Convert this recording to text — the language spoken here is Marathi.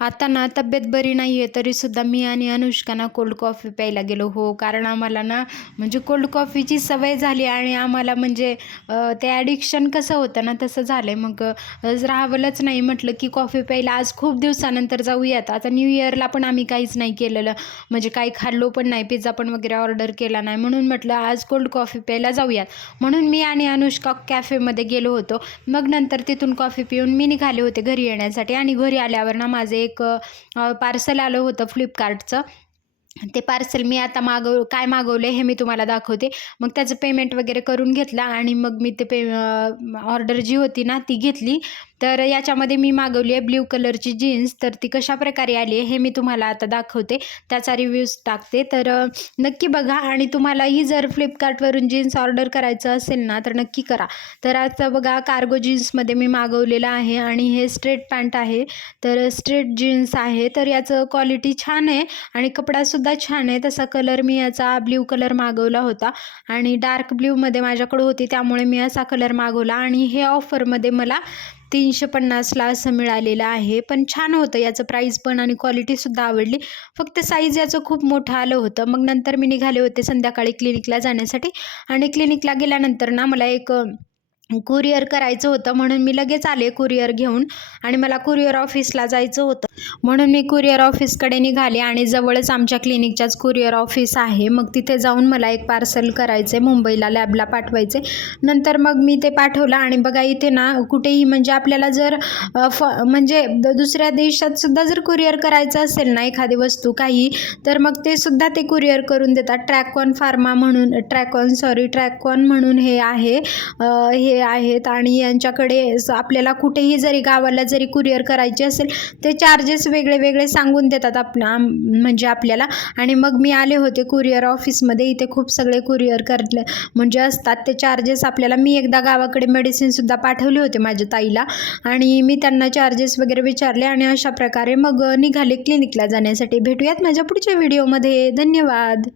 आता ना तब्येत बरी नाही आहे तरीसुद्धा मी आणि अनुष्का ना कोल्ड कॉफी प्यायला गेलो. हो, कारण आम्हाला ना म्हणजे कोल्ड कॉफीची सवय झाली आणि आम्हाला म्हणजे ते ॲडिक्शन कसं होतं ना तसं झालं आहे. मग राहावलंच नाही. म्हटलं की कॉफी प्यायला आज खूप दिवसानंतर जाऊयात. आता न्यू इयरला पण आम्ही काहीच नाही केलेलं. म्हणजे काही खाल्लो पण नाही, पिझ्झा पण वगैरे ऑर्डर केला नाही. म्हणून म्हटलं आज कोल्ड कॉफी प्यायला जाऊयात. म्हणून मी आणि अनुष्का कॅफेमध्ये गेलो होतो. मग नंतर तिथून कॉफी पिऊन मी निघाले होते घरी येण्यासाठी आणि घरी आल्यावर ना माझे एक पार्सल आलं होतं फ्लिपकार्टचं. ते पार्सल मी आता काय मागवले हे मी तुम्हाला दाखवते. मग त्याचं पेमेंट वगैरे करून घेतलं आणि मग मी ते ऑर्डर जी होती ना ती घेतली. तर याच्यामध्ये मी मागवली आहे ब्ल्यू कलरची जीन्स. तर ती कशाप्रकारे आली आहे हे मी तुम्हाला आता दाखवते. त्याचा रिव्ह्यूज टाकते. तर नक्की बघा आणि तुम्हालाही जर फ्लिपकार्टवरून जीन्स ऑर्डर करायचं असेल ना तर नक्की करा. तर आता बघा कार्गो जीन्समध्ये मी मागवलेलं आहे आणि हे स्ट्रेट पॅन्ट आहे. तर स्ट्रेट जीन्स आहे. तर याचं क्वालिटी छान आहे आणि कपडासुद्धा छान आहे. तसा कलर मी याचा ब्ल्यू कलर मागवला होता आणि डार्क ब्ल्यूमध्ये माझ्याकडे होती त्यामुळे मी असा कलर मागवला आणि हे ऑफरमध्ये मला 350ला असं मिळालेलं आहे. पण छान होतं याचं प्राईस पण आणि क्वालिटीसुद्धा आवडली. फक्त साईज याचं खूप मोठं आलं होतं. मग नंतर मी निघाले होते संध्याकाळी क्लिनिकला जाण्यासाठी आणि क्लिनिकला गेल्यानंतर ना मला एक कुरिअर करायचं होतं म्हणून मी लगेच आले कुरिअर घेऊन आणि मला कुरिअर ऑफिसला जायचं होतं. म्हणून मी कुरिअर ऑफिसकडे निघाले आणि जवळच आमच्या क्लिनिकच्याच कुरिअर ऑफिस आहे. मग तिथे जाऊन मला एक पार्सल करायचे, मुंबईला लॅबला पाठवायचे. नंतर मग मी ते पाठवलं आणि बघा इथे ना कुठेही म्हणजे आपल्याला जर म्हणजे दुसऱ्या देशात सुद्धा जर कुरिअर करायचं असेल ना एखादी वस्तू काही, तर मग ते सुद्धा ते कुरिअर करून देतात. ट्रॅकॉन म्हणून हे आहे. हे आहेत आणि यांच्याकडे आपल्याला कुठेही जरी गावाला जरी कुरिअर करायची असेल ते चार्जेस वेगळे वेगळे सांगून देतात म्हणजे आपल्याला. आणि मग मी आले होते कुरिअर ऑफिसमध्ये. इथे खूप सगळे कुरिअर म्हणजे असतात ते चार्जेस आपल्याला. मी एकदा गावाकडे मेडिसिनसुद्धा पाठवले होते माझ्या ताईला आणि मी त्यांना चार्जेस वगैरे विचारले आणि अशा प्रकारे मग निघाले क्लिनिकला जाण्यासाठी. भेटूयात माझ्या पुढच्या व्हिडिओमध्ये. धन्यवाद.